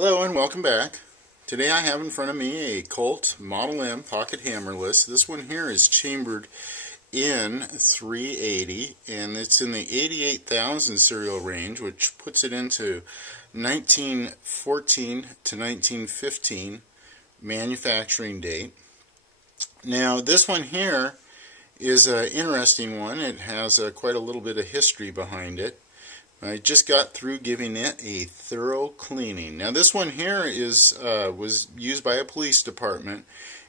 Hello and welcome back. Today I have in front of me a Colt Model M pocket hammerless. This one here is chambered in 380 and it's in the 88,000 serial range, which puts it into 1914 to 1915 manufacturing date. Now this one here is an interesting one. It has quite a little bit of history behind it. I just got through giving it a thorough cleaning. Now this one here was used by a police department,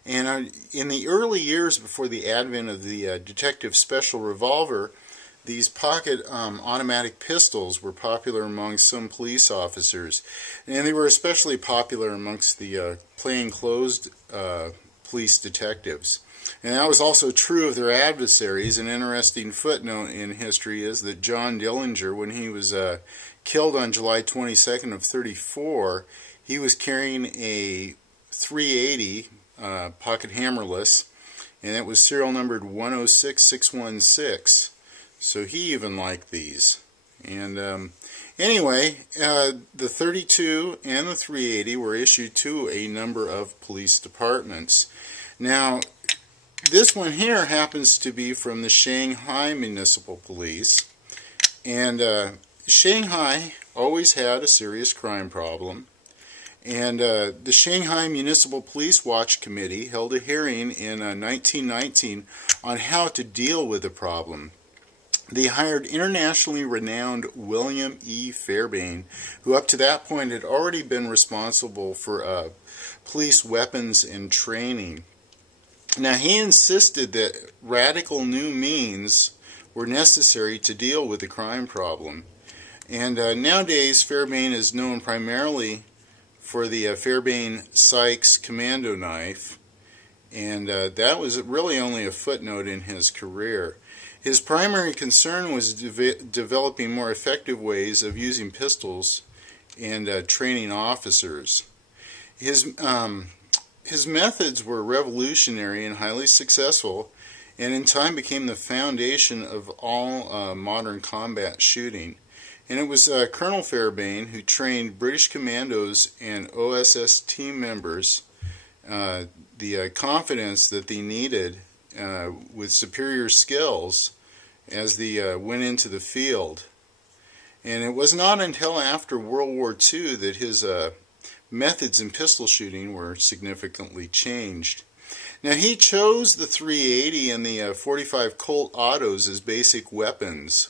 and in the early years before the advent of the Detective Special Revolver, these pocket automatic pistols were popular among some police officers, and they were especially popular amongst the plainclothes police detectives. And that was also true of their adversaries. An interesting footnote in history is that John Dillinger, when he was killed on July 22nd of 34, he was carrying a 380 pocket hammerless, and it was serial numbered 106616. So he even liked these. And anyway, the 32 and the 380 were issued to a number of police departments. Now, this one here happens to be from the Shanghai Municipal Police, and Shanghai always had a serious crime problem, and the Shanghai Municipal Police Watch Committee held a hearing in 1919 on how to deal with the problem. They hired internationally renowned William E. Fairbairn, who up to that point had already been responsible for police weapons and training. Now, he insisted that radical new means were necessary to deal with the crime problem. And nowadays, Fairbairn is known primarily for the Fairbairn Sykes commando knife, and that was really only a footnote in his career. His primary concern was developing more effective ways of using pistols and training officers. His methods were revolutionary and highly successful, and in time became the foundation of all modern combat shooting. And it was Colonel Fairbairn who trained British commandos and OSS team members the confidence that they needed with superior skills as they went into the field. And it was not until after World War II that his methods in pistol shooting were significantly changed. Now, he chose the 380 and the 45 Colt autos as basic weapons,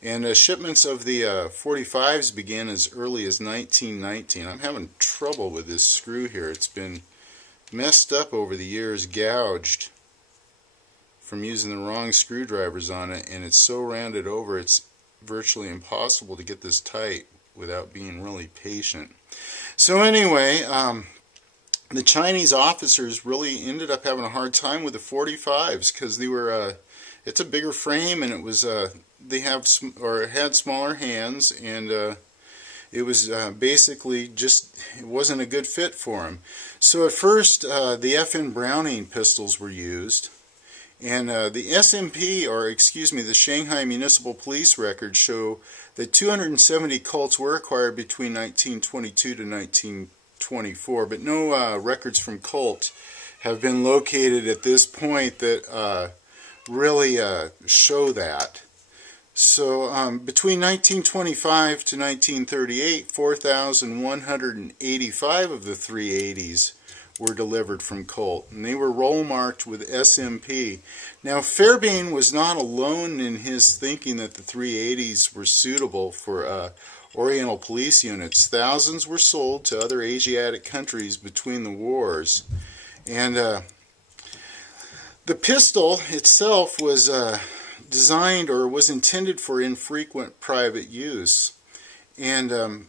and shipments of the 45s began as early as 1919. I'm having trouble with this screw here. It's been messed up over the years, gouged from using the wrong screwdrivers on it, and it's so rounded over it's virtually impossible to get this tight without being really patient. So anyway, the Chinese officers really ended up having a hard time with the 45s because they were it's a bigger frame, and it was they had smaller hands, and it was basically just, it wasn't a good fit for them. So at first the FN Browning pistols were used, and the SMP, or excuse me, the Shanghai Municipal Police records show that 270 Colts were acquired between 1922 to 1924, but no records from Colt have been located at this point that really show that. So between 1925 to 1938, 4,185 of the 380s were delivered from Colt, and they were roll marked with SMP. Now, Fairbairn was not alone in his thinking that the 380s were suitable for Oriental police units. Thousands were sold to other Asiatic countries between the wars, and the pistol itself was designed, or was intended for infrequent private use, and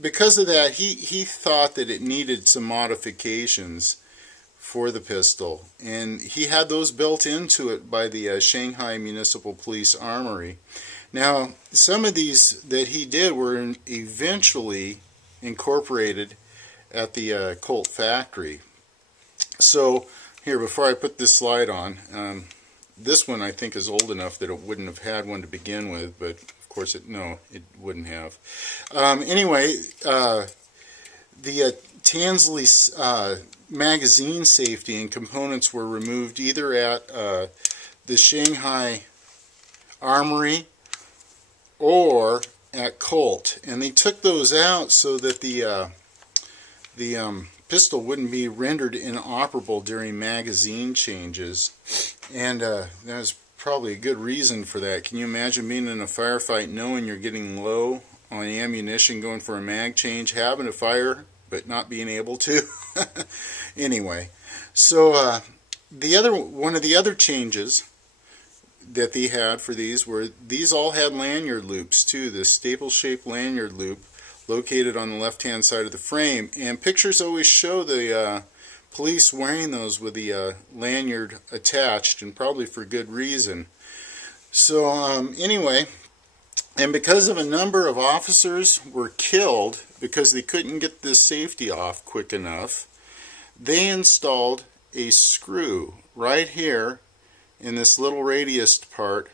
because of that, he thought that it needed some modifications for the pistol, and he had those built into it by the Shanghai Municipal Police Armory. Now, some of these that he did were eventually incorporated at the Colt factory. So here, before I put this slide on, this one I think is old enough that it wouldn't have had one to begin with, but of course it wouldn't have. Anyway, the Tansley magazine safety and components were removed either at the Shanghai Armory or at Colt, and they took those out so that the pistol wouldn't be rendered inoperable during magazine changes, and there's probably a good reason for that. Can you imagine being in a firefight knowing you're getting low on ammunition, going for a mag change, having to fire but not being able to? Anyway, so one of the other changes that they had for these were these all had lanyard loops too. This staple shaped lanyard loop located on the left hand side of the frame, and pictures always show the police wearing those with the lanyard attached, and probably for good reason. So anyway, and because of a number of officers were killed because they couldn't get this safety off quick enough, they installed a screw right here in this little radius part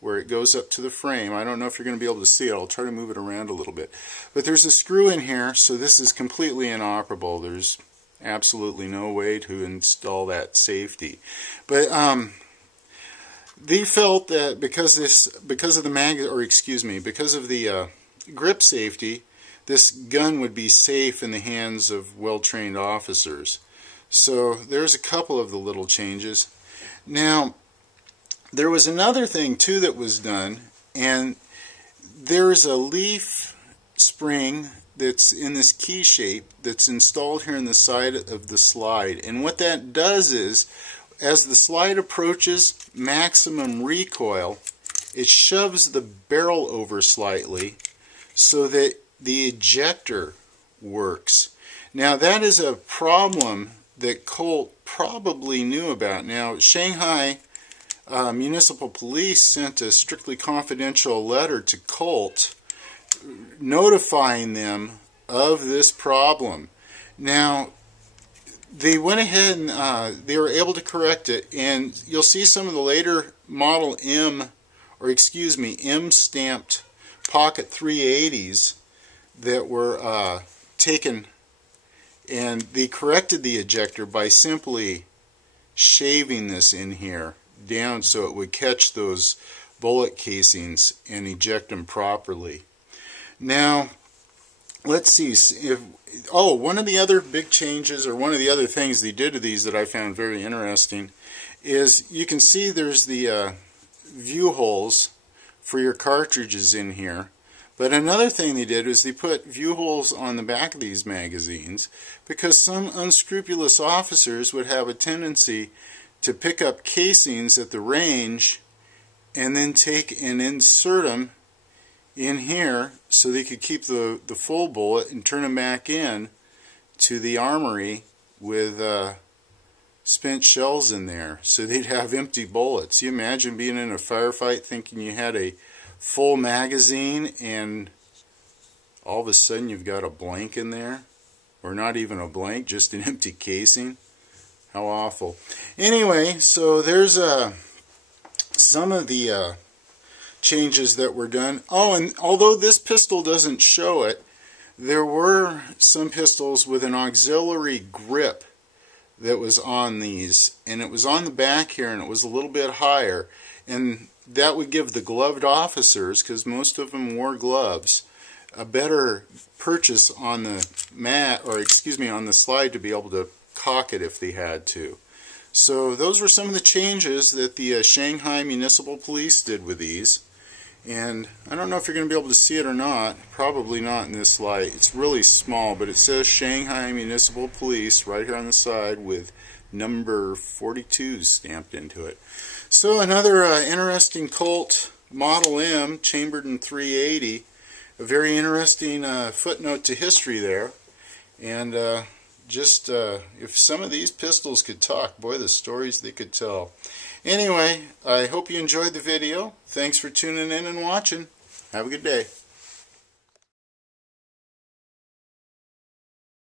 where it goes up to the frame. I don't know if you're going to be able to see it. I'll try to move it around a little bit. But there's a screw in here, so this is completely inoperable. There's absolutely no way to install that safety. But they felt that because of the grip safety, this gun would be safe in the hands of well-trained officers. So there's a couple of the little changes. Now, there was another thing too that was done, and there's a leaf spring that's in this key shape that's installed here in the side of the slide, and what that does is, as the slide approaches maximum recoil, it shoves the barrel over slightly so that the ejector works. Now that is a problem that Colt probably knew about. Now Shanghai Municipal Police sent a strictly confidential letter to Colt notifying them of this problem. Now they went ahead and they were able to correct it, and you'll see some of the later Model M stamped Pocket 380s that were taken, and they corrected the ejector by simply shaving this in here down so it would catch those bullet casings and eject them properly. Now let's see if one of the other big changes, or one of the other things they did to these that I found very interesting, is you can see there's the view holes for your cartridges in here. But another thing they did was they put view holes on the back of these magazines, because some unscrupulous officers would have a tendency to pick up casings at the range and then take and insert them in here so they could keep the full bullet and turn them back in to the armory with spent shells in there, so they'd have empty bullets. You imagine being in a firefight thinking you had a full magazine and all of a sudden you've got a blank in there, or not even a blank, just an empty casing. How awful. Anyway, so there's some of the changes that were done. Oh, and although this pistol doesn't show it, there were some pistols with an auxiliary grip that was on these, and it was on the back here, and it was a little bit higher, and that would give the gloved officers, because most of them wore gloves, a better purchase on the on the slide to be able to cock it if they had to. So those were some of the changes that the Shanghai Municipal Police did with these. And I don't know if you're going to be able to see it or not. Probably not in this light. It's really small, but it says Shanghai Municipal Police right here on the side with number 42 stamped into it. So another interesting Colt Model M chambered in 380. A very interesting footnote to history there. And if some of these pistols could talk, boy, the stories they could tell. Anyway, I hope you enjoyed the video. Thanks for tuning in and watching. Have a good day.